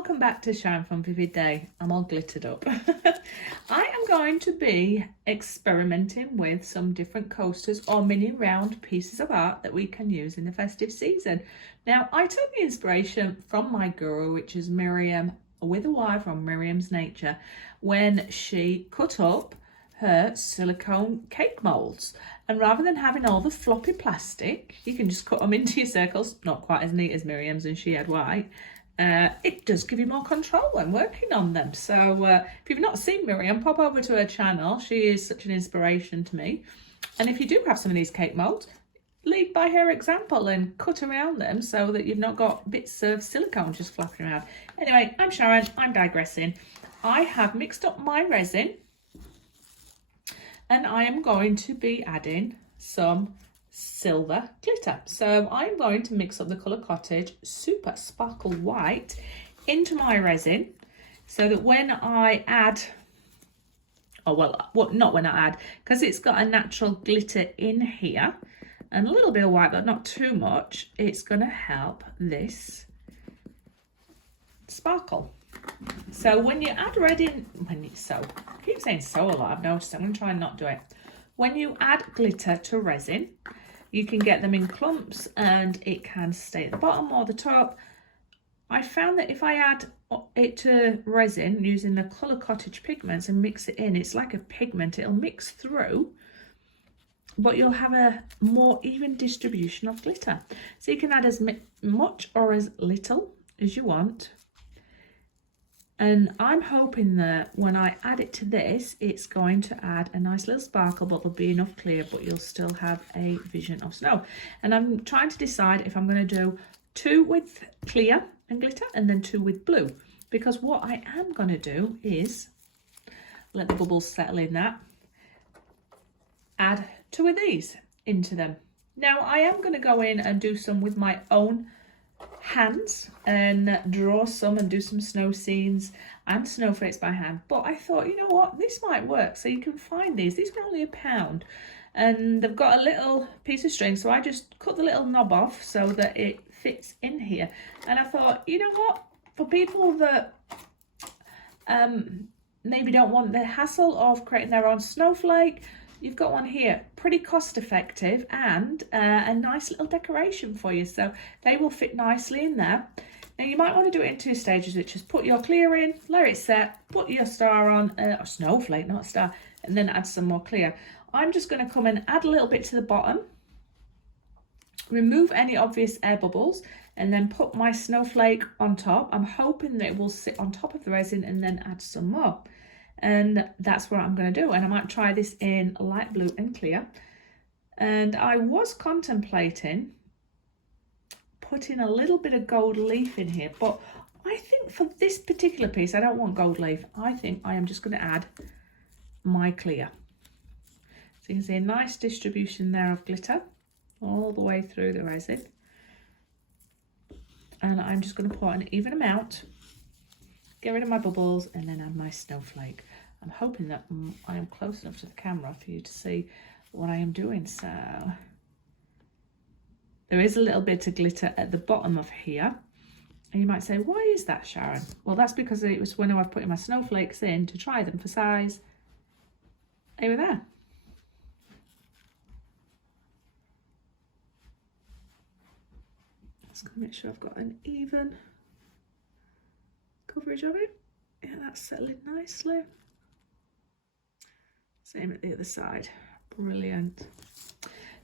welcome back to Sharon from Vivid Day. I'm all glittered up. I am going to be experimenting with some different coasters or mini round pieces of art that we can use in the festive season. Now, I took the inspiration from my guru, which is Miriam with a Y from Miriam's Nature, when she cut up her silicone cake molds. And rather than having all the floppy plastic, you can just cut them into your circles. Not quite as neat as Miriam's, and she had white. It does give you more control when working on them. So if you've not seen Miriam, pop over to her channel. She is such an inspiration to me. And if you do have some of these cake molds, lead by her example and cut around them so that you've not got bits of silicone just flapping around. Anyway, I'm Sharon, I'm digressing. I have mixed up my resin and I am going to be adding some silver glitter. So I'm going to mix up the colour Cottage Super Sparkle White into my resin so that when I add, not when I add, because it's got a natural glitter in here and a little bit of white, but not too much, it's going to help this sparkle. So when you add resin, I keep saying so a lot, I've noticed. I'm going to try and not do it. When you add glitter to resin, you can get them in clumps and it can stay at the bottom or the top. I found that if I add it to resin using the colour Cottage pigments and mix it in, it's like a pigment, it'll mix through, but you'll have a more even distribution of glitter. So you can add as much or as little as you want. And I'm hoping that when I add it to this, it's going to add a nice little sparkle, but there'll be enough clear, but you'll still have a vision of snow. And I'm trying to decide if I'm going to do 2 with clear and glitter and then 2 with blue. Because what I am going to do is let the bubbles settle in that. Add 2 of these into them. Now I am going to go in and do some with my own hands and draw some and do some snow scenes and snowflakes by hand, but I thought, you know what, this might work. So you can find these are only £1 and they've got a little piece of string, so I just cut the little knob off so that it fits in here. And I thought, you know what, for people that maybe don't want the hassle of creating their own snowflake, you've got one here, pretty cost effective and a nice little decoration for you. So they will fit nicely in there. Now you might want to do it in 2 stages, which is put your clear in, let it set, put your star on, or snowflake, not a star, and then add some more clear. I'm just going to come and add a little bit to the bottom, remove any obvious air bubbles, and then put my snowflake on top. I'm hoping that it will sit on top of the resin and then add some more. And that's what I'm going to do. And I might try this in light blue and clear. And I was contemplating putting a little bit of gold leaf in here, but I think for this particular piece, I don't want gold leaf. I think I am just going to add my clear. So you can see a nice distribution there of glitter all the way through the resin. And I'm just going to pour an even amount, get rid of my bubbles, and then add my snowflake. I'm hoping that I am close enough to the camera for you to see what I am doing. So there is a little bit of glitter at the bottom of here. And you might say, why is that, Sharon? Well, that's because it was when I was putting my snowflakes in to try them for size. They were there. Just going to make sure I've got an even coverage of it. Yeah, that's settling nicely. Same at the other side. Brilliant.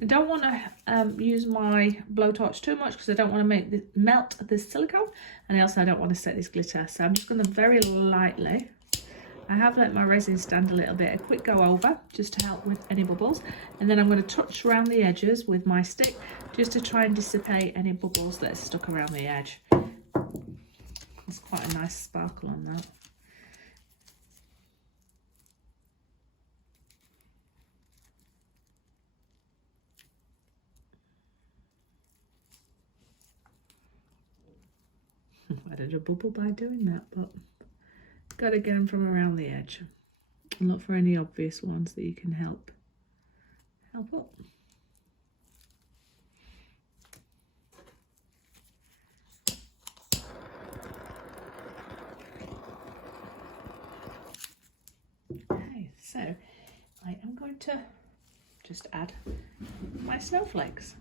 I don't want to use my blowtorch too much because I don't want to melt the silicone, and also I don't want to set this glitter. So I'm just going to very lightly, I have let my resin stand a little bit, a quick go over just to help with any bubbles, and then I'm going to touch around the edges with my stick just to try and dissipate any bubbles that are stuck around the edge. There's quite a nice sparkle on that. I did a bubble by doing that, but got to get them from around the edge and look for any obvious ones that you can help up. So I am going to just add my snowflakes.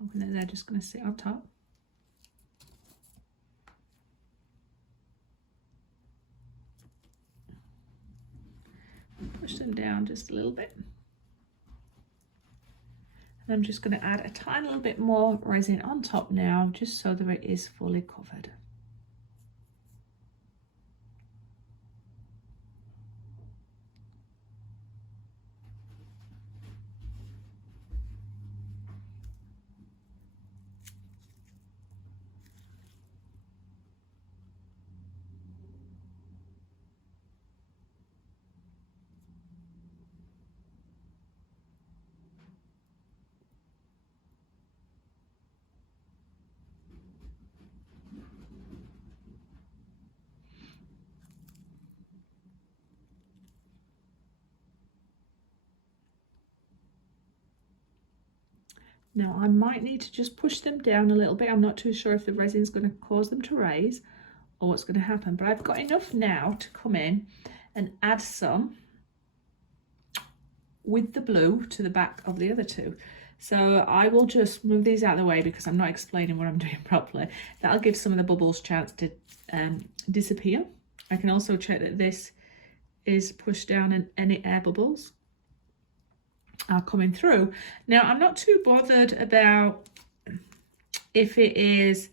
And then they're just going to sit on top. Push them down just a little bit. And I'm just going to add a tiny little bit more resin on top now, just so that it is fully covered. Now I might need to just push them down a little bit. I'm not too sure if the resin is going to cause them to raise or what's going to happen, but I've got enough now to come in and add some with the blue to the back of the other two. So I will just move these out of the way because I'm not explaining what I'm doing properly. That'll give some of the bubbles a chance to disappear. I can also check that this is pushed down and any air bubbles are coming through. Now I'm not too bothered about if it is,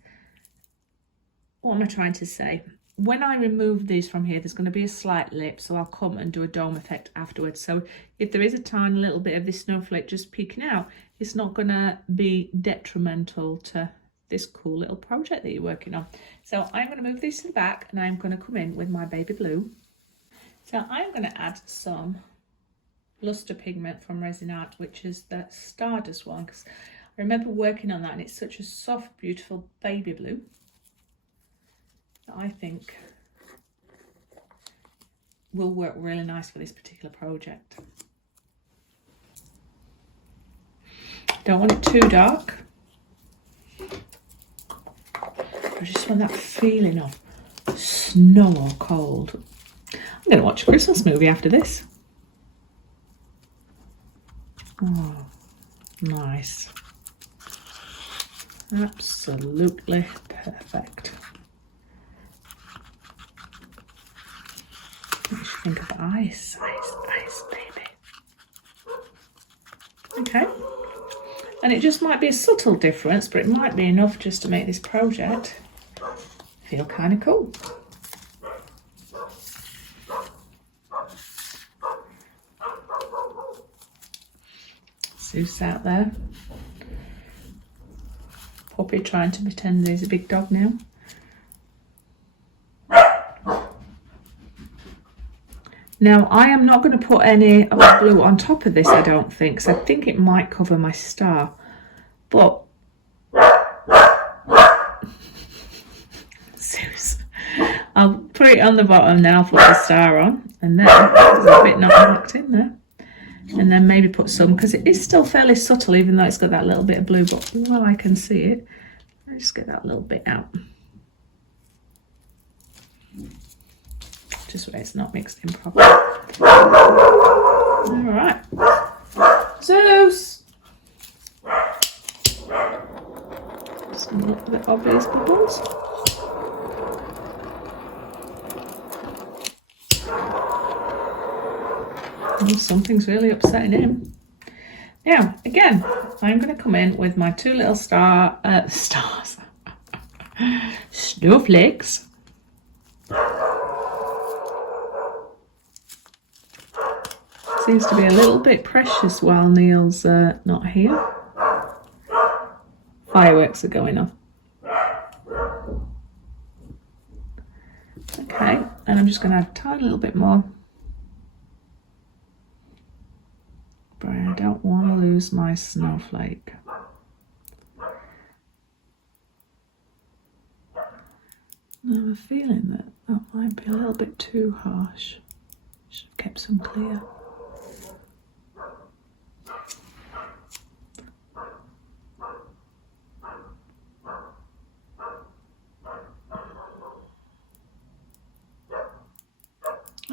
what am I trying to say? When I remove these from here, there's going to be a slight lip, so I'll come and do a dome effect afterwards. So if there is a tiny little bit of this snowflake just peeking out, it's not going to be detrimental to this cool little project that you're working on. So I'm going to move these to the back and I'm going to come in with my baby blue. So I'm going to add some luster pigment from Resin Art, which is the Stardust one, because I remember working on that and it's such a soft, beautiful baby blue that I think will work really nice for this particular project. Don't want it too dark. I just want that feeling of snow or cold. I'm going to watch a Christmas movie after this. Oh, nice. Absolutely perfect. What do you think of ice? Ice, baby. Okay. And it just might be a subtle difference, but it might be enough just to make this project feel kind of cool. Zeus out there. Poppy trying to pretend he's a big dog now. Now I am not going to put any of the blue on top of this, I don't think, so I think it might cover my star. But Zeus, I'll put it on the bottom, then I'll put the star on, and then there's a bit not marked in there. And then maybe put some, because it is still fairly subtle, even though it's got that little bit of blue, but while I can see it, I'll just get that little bit out. Just where it's not mixed in properly. All right. Zeus! Just going to look a bit obvious bubbles. Oh, something's really upsetting him. Now, again, I'm going to come in with my two little stars. Snowflakes. Seems to be a little bit precious while Neil's not here. Fireworks are going off. Okay, and I'm just going to add a tiny little bit more. But I don't want to lose my snowflake. I have a feeling that that might be a little bit too harsh. Should have kept some clear.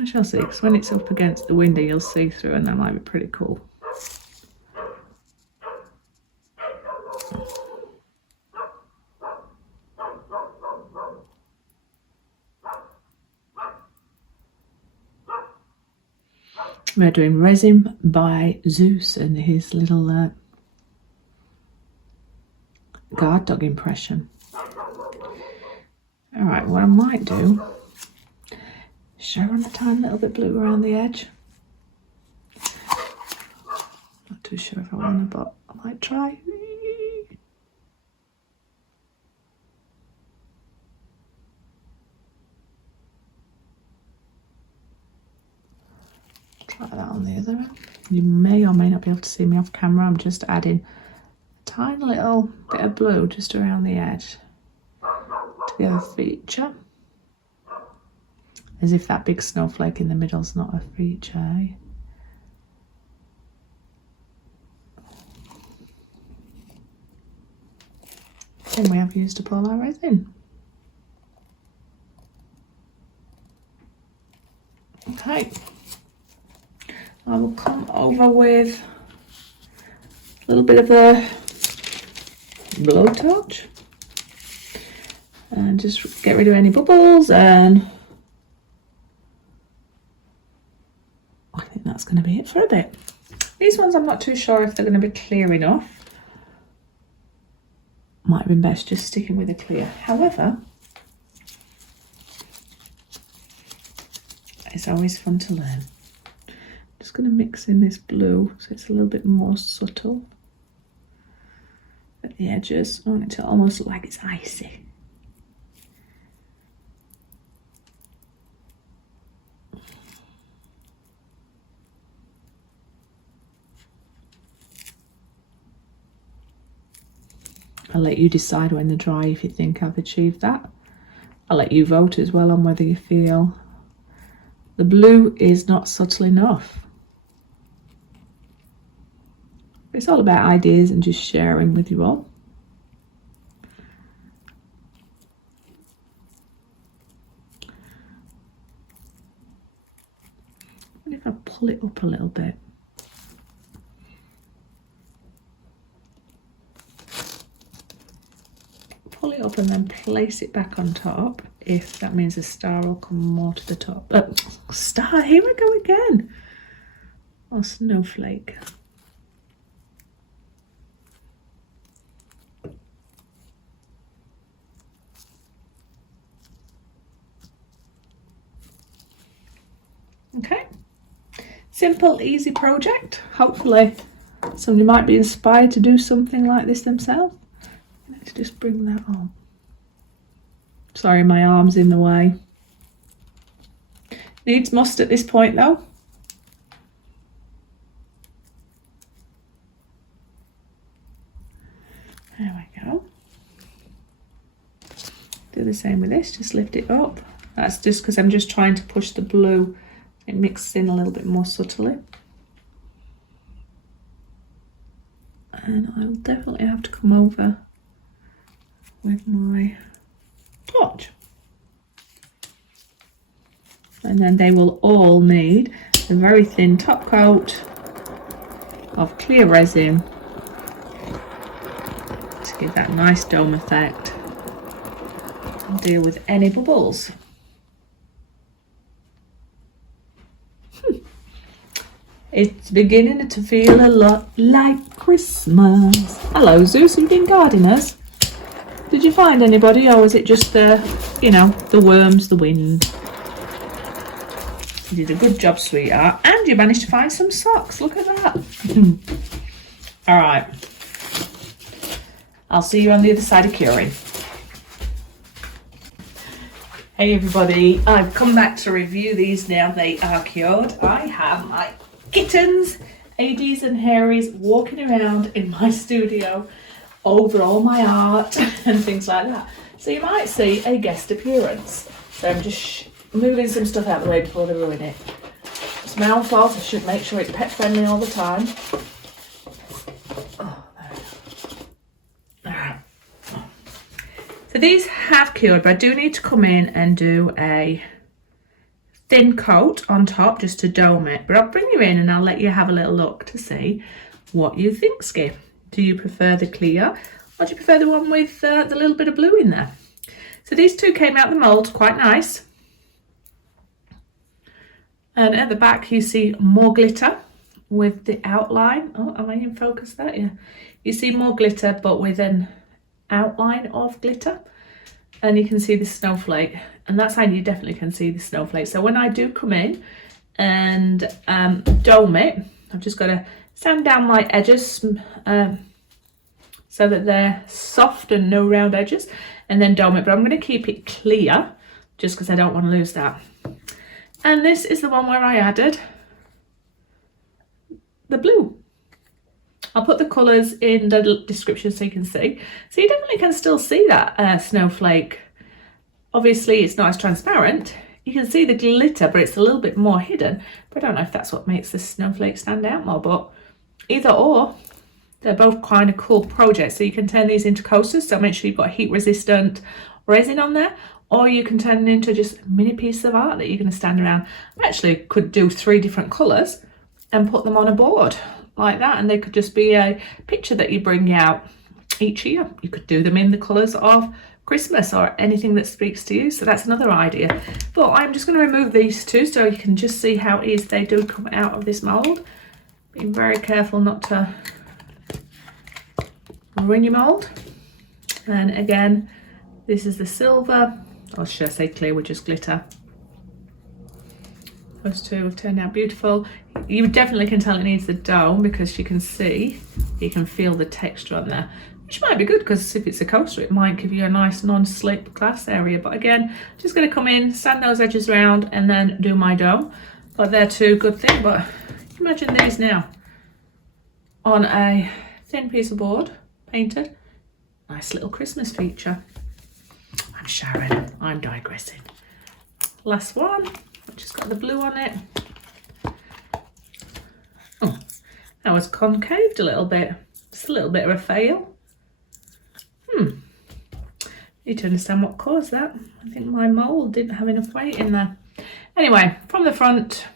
I shall see, because when it's up against the window you'll see through, and that might be pretty cool. We're doing Resin by Zeus and his little guard dog impression. Alright, what I might do, show on a tiny little bit blue around the edge. Not too sure if I want to, but I might try. Try that on the other end. You may or may not be able to see me off camera. I'm just adding a tiny little bit of blue just around the edge to give a feature. As if that big snowflake in the middle is not a feature, eh? Then we have used up all our resin. Okay. I will come over with a little bit of a blowtorch and just get rid of any bubbles, and I think that's going to be it for a bit. These ones I'm not too sure if they're going to be clear enough. Might have been best just sticking with a clear. However, it's always fun to learn. Just going to mix in this blue so it's a little bit more subtle at the edges. I want it to almost look like it's icy. I'll let you decide when they're dry if you think I've achieved that. I'll let you vote as well on whether you feel the blue is not subtle enough. It's all about ideas and just sharing with you all. And if I pull it up a little bit. Pull it up and then place it back on top, if that means the star will come more to the top. Star, here we go again. Or snowflake. Okay, simple, easy project. Hopefully somebody might be inspired to do something like this themselves. Let's just bring that on. Sorry, my arm's in the way. Needs must at this point though. There we go. Do the same with this, just lift it up. That's just because I'm just trying to push the blue. It mixes in a little bit more subtly. And I'll definitely have to come over with my torch. And then they will all need a very thin top coat of clear resin to give that nice dome effect and deal with any bubbles. It's beginning to feel a lot like Christmas. Hello Zeus, you've been gardeners. Did you find anybody, or was it just the, you know, the worms, the wind? You did a good job, sweetheart. And you managed to find some socks. Look at that. All right. I'll see you on the other side of curing. Hey everybody, I've come back to review these now. They are cured. I have my kittens, Hades and Harrys, walking around in my studio over all my art and things like that. So you might see a guest appearance. So I'm just moving some stuff out of the way before they ruin it. It's my own fault. I should make sure it's pet friendly all the time. Oh, there we go. Alright. So these have cured, but I do need to come in and do a thin coat on top just to dome it, but I'll bring you in and I'll let you have a little look to see what you think, Skip. Do you prefer the clear or do you prefer the one with the little bit of blue in there? So these two came out the mould quite nice. And at the back you see more glitter with the outline. Oh, am I in focus there? Yeah. You see more glitter but with an outline of glitter. And you can see the snowflake. And that's how you definitely can see the snowflake. So when I do come in and dome it, I've just got to sand down my edges so that they're soft and no round edges, and then dome it. But I'm going to keep it clear just because I don't want to lose that. And this is the one where I added the blue. I'll put the colours in the description so you can see. So you definitely can still see that snowflake. Obviously it's not as transparent. You can see the glitter, but it's a little bit more hidden. But I don't know if that's what makes the snowflake stand out more, but either or, they're both kind of cool projects. So you can turn these into coasters, so make sure you've got heat resistant resin on there, or you can turn it into just a mini piece of art that you're going to stand around. I actually could do 3 different colours and put them on a board like that, and they could just be a picture that you bring out each year. You could do them in the colours of Christmas or anything that speaks to you. So that's another idea. But I'm just going to remove these two so you can just see how easy they do come out of this mould. Be very careful not to ruin your mould. And again, this is the silver, or should I say clear with just glitter. Those two have turned out beautiful. You definitely can tell it needs the dome because you can see, you can feel the texture on there, which might be good because if it's a coaster, it might give you a nice non-slip glass area. But again, just going to come in, sand those edges round and then do my dome. But they're two good things. But imagine these now on a thin piece of board, painted. Nice little Christmas feature. I'm Sharon, I'm digressing. Last one. Just got the blue on it. Oh, that was concaved a little bit. Just a little bit of a fail. Need to understand what caused that. I think my mould didn't have enough weight in there. Anyway, from the front,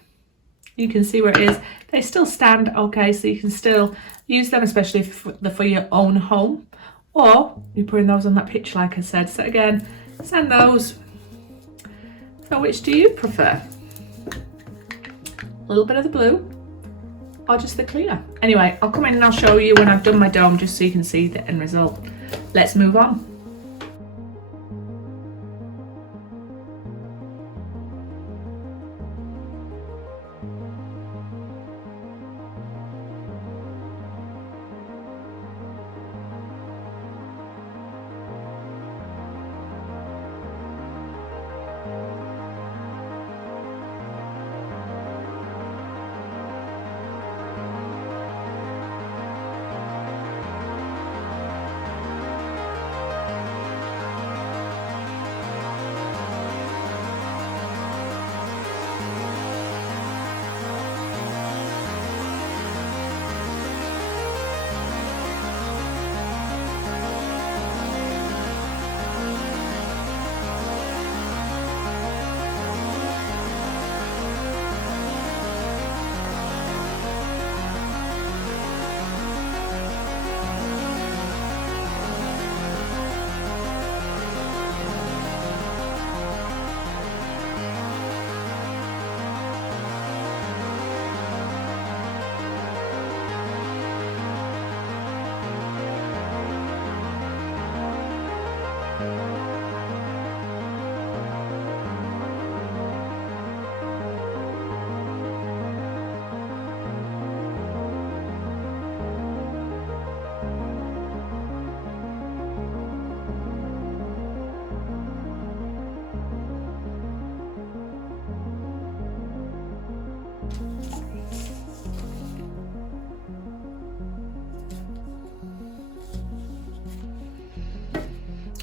you can see where it is. They still stand okay, so you can still use them, especially for your own home. Or you're putting those on that picture, like I said. So again, sand those. So which do you prefer? A little bit of the blue or just the clear? Anyway, I'll come in and I'll show you when I've done my dome just so you can see the end result. Let's move on.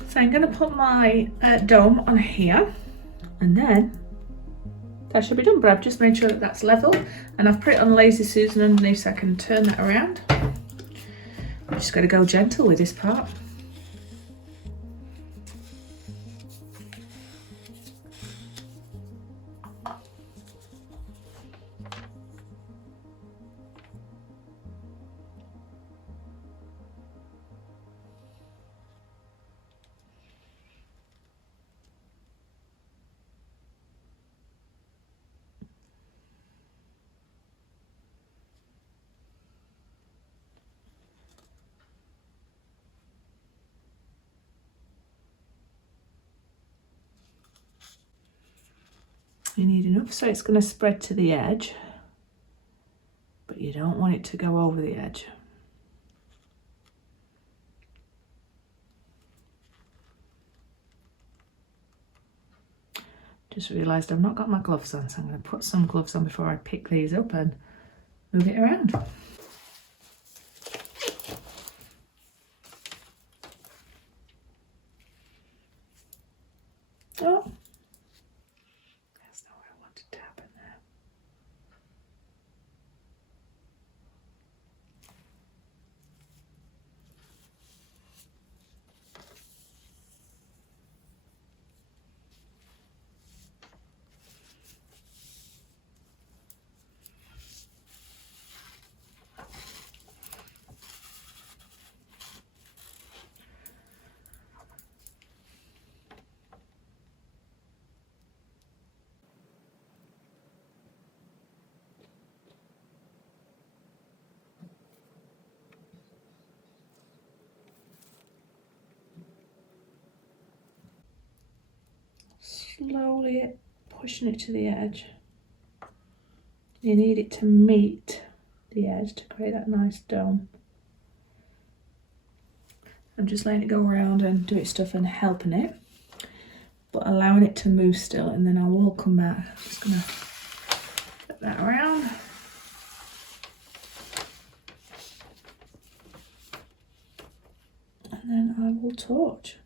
So I'm going to put my dome on here and then that should be done, but I've just made sure that that's level and I've put it on Lazy Susan underneath so I can turn that around. I'm just going to go gentle with this part. you need enough so it's going to spread to the edge, but you don't want it to go over the edge. Just realised I've not got my gloves on, so I'm going to put some gloves on before I pick these up and move it around. Oh, that's not what I wanted to happen there. Slowly pushing it to the edge. You need it to meet the edge to create that nice dome. I'm just letting it go around and do its stuff and helping it, but allowing it to move still, and then I will come back. I'm just going to flip that around. And then I will torch.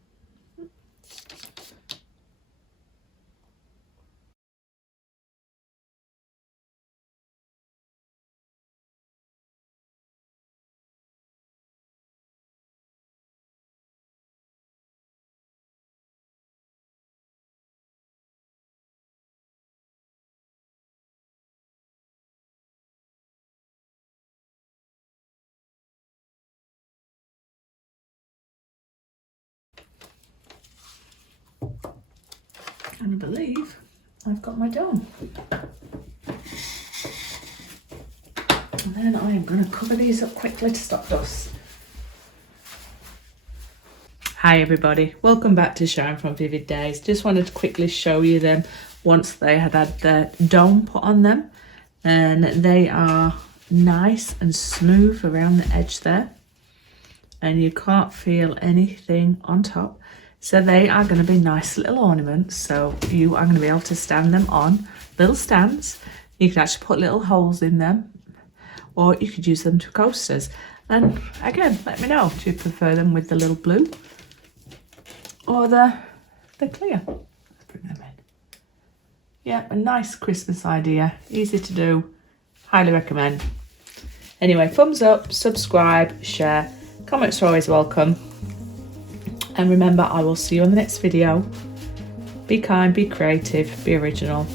And I believe I've got my dome. And then I am going to cover these up quickly to stop dust. Hi everybody, welcome back to Sharon from Vivid Days. Just wanted to quickly show you them once they had the dome put on them, and they are nice and smooth around the edge there, and you can't feel anything on top. So they are going to be nice little ornaments, so you are going to be able to stand them on little stands. You can actually put little holes in them, or you could use them to coasters. And again, let me know, do you prefer them with the little blue or the clear? Let's bring them in. Yeah, a nice Christmas idea, easy to do, highly recommend. Anyway, thumbs up, subscribe, share, comments are always welcome. And remember, I will see you on the next video. Be kind, be creative, be original.